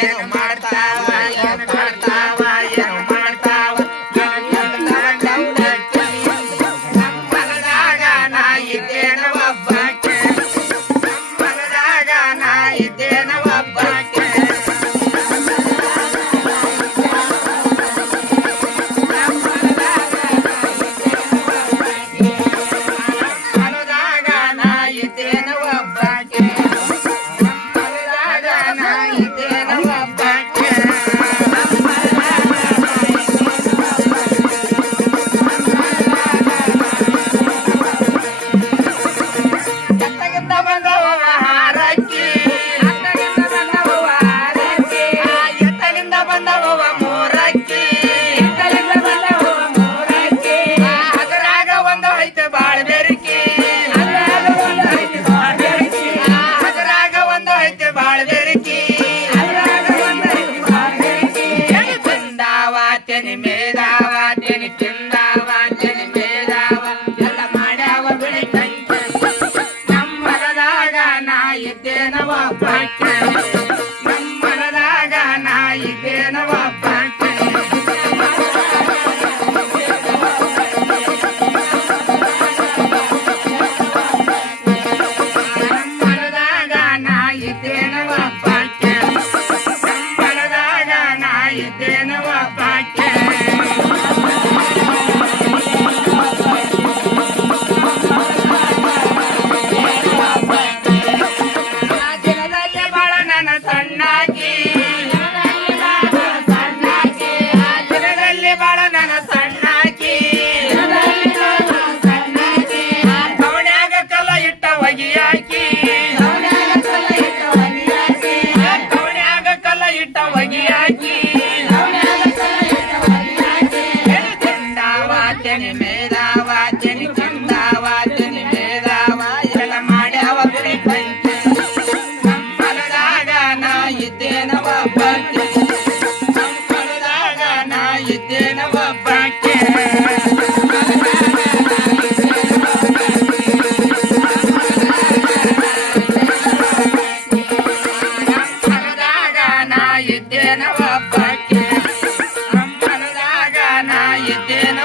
ಏನು ಮಾಡ್ತಾವ ಏನು ಮಾಡ್ತಾವ ಏನು ಮಾಡ್ತಾವ ನಮ್ಮದಾಗ ನಾ ಇದ್ದೇನ ಒಬ್ಬಾಕೆ ನಮ್ಮದಾಗ ನಾ ಇದ್ದೇನ ಒಬ್ಬಾಕೆ ನಮ್ಮನದಾಗ ನಾ ಇದ್ದೇನ ಒಬ್ಬಾಕೆ ನಮ್ಮನದಾಗ ನಾ ಇದ್ದೇನ ಒಬ್ಬಾಕೆ ನಮ್ಮನದಾಗ ನಾ ಇದ್ದೇನ ಒಬ್ಬಾಕೆ ಇದ್ದೇನ ಒಬ್ಬಾಕೆ ನಮ್ಮನದಾಗ ನಾ ಇದ್ದೇನ